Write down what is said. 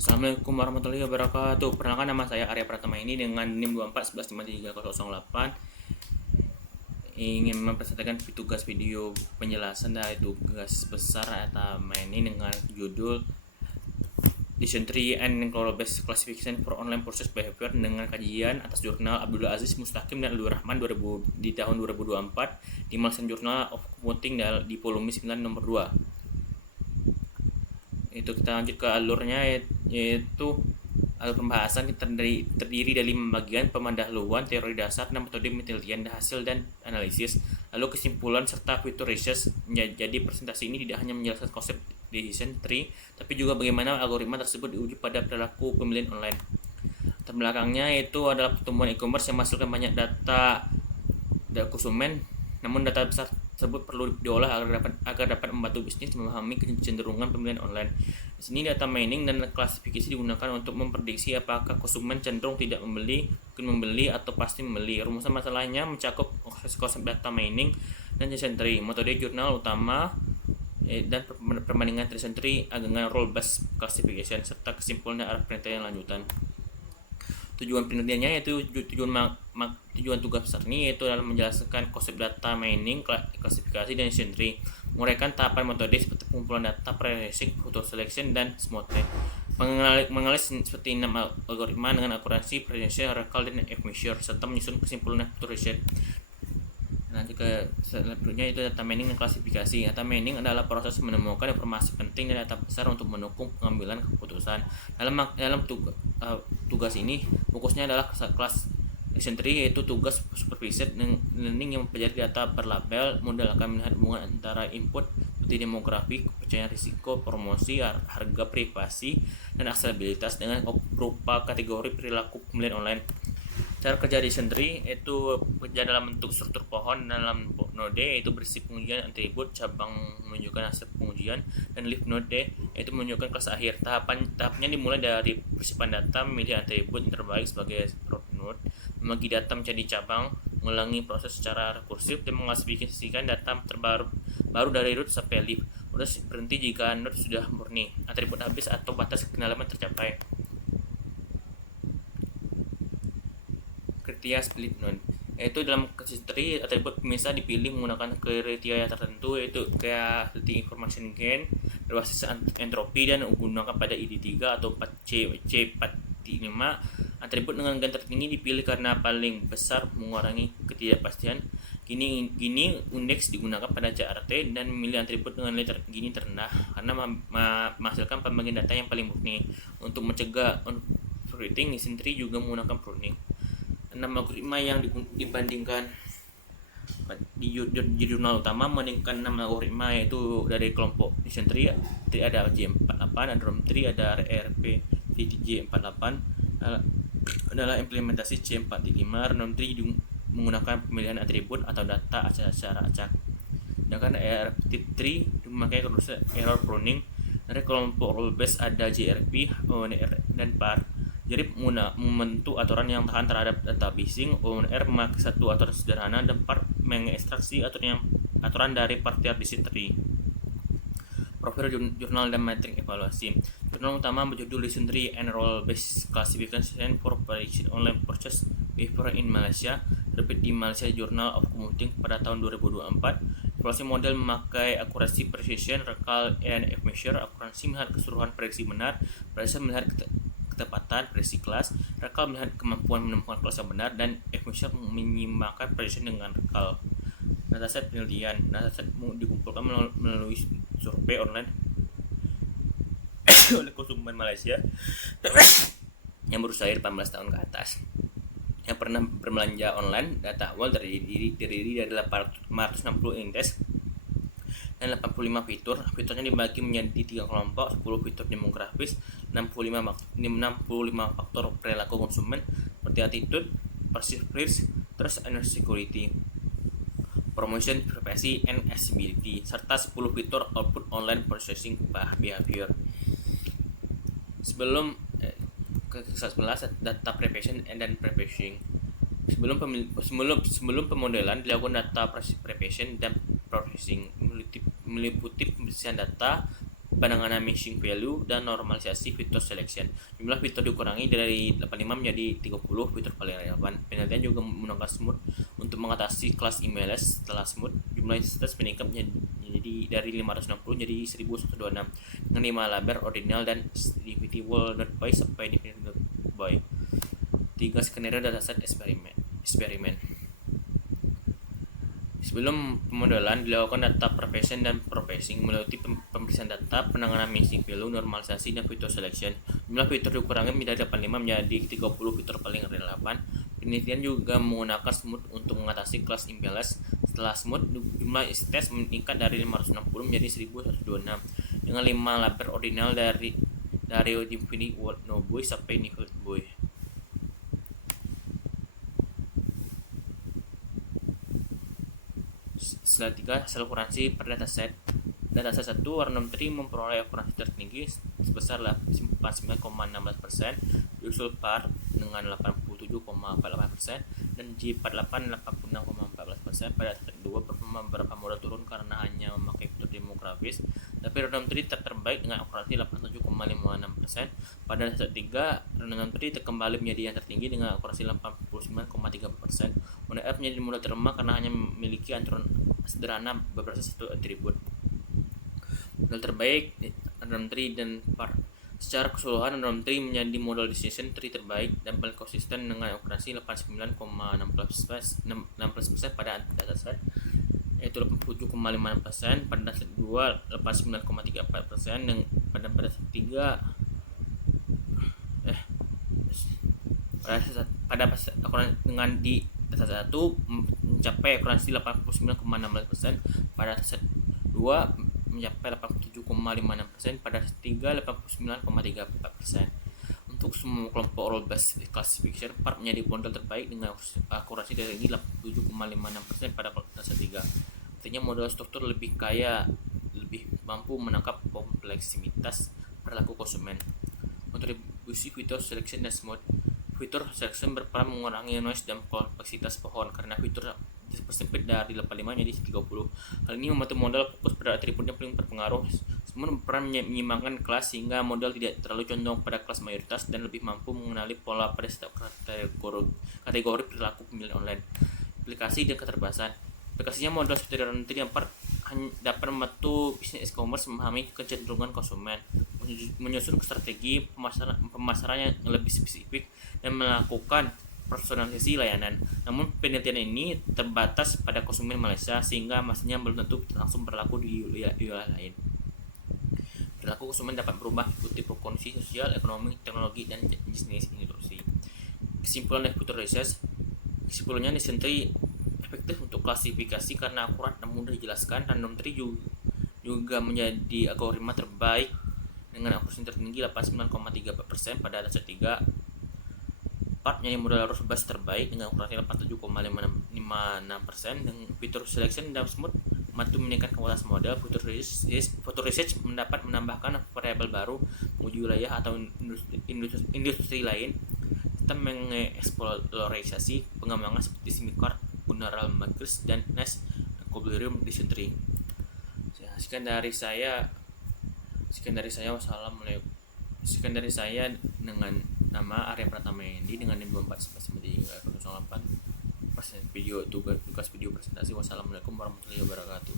Assalamualaikum warahmatullahi wabarakatuh. Perkenalkan, nama saya Arya Pratama ini dengan NIM 2411533008 ingin mempresentasikan tugas video penjelasan dari tugas besar atau ini dengan judul Dysentery and Chloroplast Classification for Online Process Behavior dengan kajian atas jurnal Abdul Aziz Mustaqim dan Abdul Rahman di tahun 2024 di Malaysian Journal of Computing di volume 9 nomor 2. Itu kita lanjut ke alurnya, yaitu alur pembahasan terdiri dari bagian pemendahuluan, teori dasar dan metode penelitian, hasil dan analisis, lalu kesimpulan serta fitur research. Jadi presentasi ini tidak hanya menjelaskan konsep decision tree, tapi juga bagaimana algoritma tersebut diuji pada perilaku pembelian online. Terbelakangnya itu adalah pertumbuhan e-commerce yang menghasilkan banyak data konsumen, namun data besar tersebut perlu diolah agar dapat membantu bisnis memahami kecenderungan pembelian online. Di sini data mining dan klasifikasi digunakan untuk memprediksi apakah konsumen cenderung tidak membeli, mungkin membeli, atau pasti membeli. Rumusan masalahnya mencakup konsep data mining dan decision tree, metode jurnal utama dan perbandingan decision tree dengan role based classification, serta kesimpulan dan arah penelitian lanjutan. Tujuan penelitiannya yaitu tujuan tugas besar ini yaitu dalam menjelaskan konsep data mining, klasifikasi, dan decision tree, menguraikan tahapan metode seperti pengumpulan data, pre-processing, photo selection, dan smoothness, mengalis seperti 6 algoritma dengan akurasi, precision, recall, dan F-measure, serta menyusun kesimpulan future research. Nanti ke selanjutnya itu data mining dan klasifikasi. Data mining adalah proses menemukan informasi penting dan data besar untuk mendukung pengambilan keputusan. Dalam tugas ini fokusnya adalah kelas decision tree, yaitu tugas supervised learning yang mempelajari data berlabel. Model akan melihat hubungan antara input seperti demografi, kepercayaan risiko, promosi, harga, privasi, dan aksesibilitas dengan berupa kategori perilaku pembelian online. Cara kerja decision tree itu bekerja dalam bentuk struktur pohon dalam node, yaitu berisi pengujian atribut, cabang menunjukkan hasil pengujian, dan leaf node yaitu menunjukkan kelas akhir. Tahapnya dimulai dari persiapan data, memilih atribut yang terbaik sebagai root node, membagi data menjadi cabang, mengulangi proses secara rekursif, dan mengklasifikasikan data baru dari root sampai leaf. Udah berhenti jika node sudah murni, atribut habis, atau batas kedalaman tercapai. Kriteria split node, yaitu dalam decision tree atribut pemisah dipilih menggunakan kriteria tertentu, yaitu kayak seperti information gain berbasis entropi dan menggunakan pada ID3 atau 4C45. Atribut dengan gain tertinggi dipilih karena paling besar mengurangi ketidakpastian. Gini indeks digunakan pada CRT dan memilih atribut dengan nilai gini terendah karena menghasilkan pembagian data yang paling murni. Untuk mencegah overfitting, decision tree juga menggunakan pruning. 6 algoritma yang dibandingkan di jurnal utama membandingkan 6 algoritma, yaitu dari kelompok decision tree ada J48, Androm tree ada RP J48 adalah implementasi C45. Random tree menggunakan pemilihan atribut atau data secara acak. Sedangkan RP tree memakai konsep error pruning. Dari kelompok rule based ada JRP, ONR, dan PAR. Jadi membentuk aturan yang tahan terhadap data phishing. ONR memakai satu aturan sederhana dan PAR mengekstraksi aturan dari partial decision tree. Profil jurnal dan metrik evaluasi. Jurnal utama berjudul Decision Tree and Role Based Classification for Prediction Online Purchase Behavior in Malaysia, terbit di Malaysia Journal of Computing pada tahun 2024. Evaluasi model memakai akurasi, precision, recall, and F-measure. Akurasi melihat keseluruhan prediksi benar, precision melihat ketepatan prediksi kelas, recall melihat kemampuan menemukan kelas yang benar, dan F-measure menyimbangkan precision dengan recall. Dataset penelitian. Dataset dikumpulkan melalui survei online oleh konsumen Malaysia yang berusia 18 tahun ke atas yang pernah berbelanja online. Data awal terdiri dari 560 indeks dan 85 fitur. Fiturnya dibagi menjadi 3 kelompok: 10 fitur demografis, 65 faktor perilaku konsumen seperti attitude, perceived risk, trust and security, promotion, privacy, and accessibility, serta 10 fitur output online processing behavior. Sebelum ke 11 data preparation dan preparation. Sebelum pemodelan dilakukan data preparation dan processing, meliputi pembersihan data, penanganan matching value, dan normalisasi fitur selection. Jumlah fitur dikurangi dari 85 menjadi 30 fitur paling relevan. Penelitian juga menggunakan smooth untuk mengatasi kelas emails. Setelah smooth, jumlah identitas meningkat menjadi dari 560 jadi 1126 dengan 5 label ordinal dan individual not by sampai individual not by. 3 skenario dataset eksperimen. Sebelum pemodelan dilakukan data preparation dan processing meliputi pemeriksaan data, penanganan matching value, normalisasi, dan fitur selection. Jumlah fitur dikurangi menjadi 85 menjadi 30 fitur paling relevan. Penelitian juga menggunakan smooth untuk mengatasi kelas imbalance. Setelah smooth, jumlah tes meningkat dari 560 menjadi 1126 dengan 5 label ordinal dari infinite word no boy sampai infinite boy. Slide 3, hasil akurasi per dataset. Dataset 1 random tree memperoleh akurasi tertinggi sebesar 89,16%, diusul par dengan 87,48% dan G48 86,14%. Pada dataset 2 performa beberapa modal turun karena hanya memakai fitur demografis, tapi random tree terbaik dengan akurasi 87,56%. Pada dataset 3 random tree kembali menjadi yang tertinggi dengan akurasi 89,34%. Model F menjadi modal terlemah karena hanya memiliki aturan sederhana beberapa satu atribut. Model terbaik random tree dan par. Secara keseluruhan random tree menjadi model decision tree terbaik dan paling konsisten dengan akurasi 89,16% pada dataset yaitu 87,56%, pada dataset 2 89,34% dan pada dataset 3 pada akurasi dengan di dataset 1 mencapai akurasi 89,16%, pada dataset 2 mencapai 87,56%, pada dataset 3 89,34%. Untuk semua kelompok role based classification, PARP menjadi model terbaik dengan akurasi dari 87,56% pada dataset 3. Artinya model struktur lebih kaya, lebih mampu menangkap kompleksitas perilaku konsumen. Kontribusi fitur selection dan smooth. Fitur selection berperan mengurangi noise dan kompleksitas pohon karena fitur dipersempit dari 85 menjadi 30. Hal ini membantu model fokus pada atribut yang paling berpengaruh. Semua berperan menyeimbangkan kelas sehingga model tidak terlalu condong pada kelas mayoritas dan lebih mampu mengenali pola pada setiap kategori perilaku pemilih online. Aplikasi dan keterbatasan. Aplikasinya model seperti random tree dapat membantu bisnis e-commerce memahami kecenderungan konsumen, menyusun strategi pemasaran yang lebih spesifik, dan melakukan personalisasi layanan. Namun penelitian ini terbatas pada konsumen Malaysia sehingga masanya belum tentu langsung berlaku di wilayah lain. Perilaku konsumen dapat berubah mengikuti kondisi sosial, ekonomi, teknologi, dan jenis industri. Kesimpulan dari fitur research. Kesimpulannya desain tree efektif untuk klasifikasi karena akurat dan mudah dijelaskan. Random tree juga menjadi algoritma terbaik dengan akurasi tertinggi 89,34% pada dataset 3. PARP menjadi model arus bebas terbaik dengan akurasi 87,56% dan fitur selection dan smooth membantu meningkatkan kualitas model. Fitur research mendapat menambahkan variabel baru, menguji wilayah atau industri lain, serta mengeksplorasi pengembangan seperti Simicard, Neural Matrix, dan Nest Cobblerium Dysentery. Sekian dari saya. Wassalamualaikum. Sekian dari saya dengan nama Arya Pratama Endi dengan NIM 24/08 video tugas video presentasi. Wassalamualaikum warahmatullahi wabarakatuh.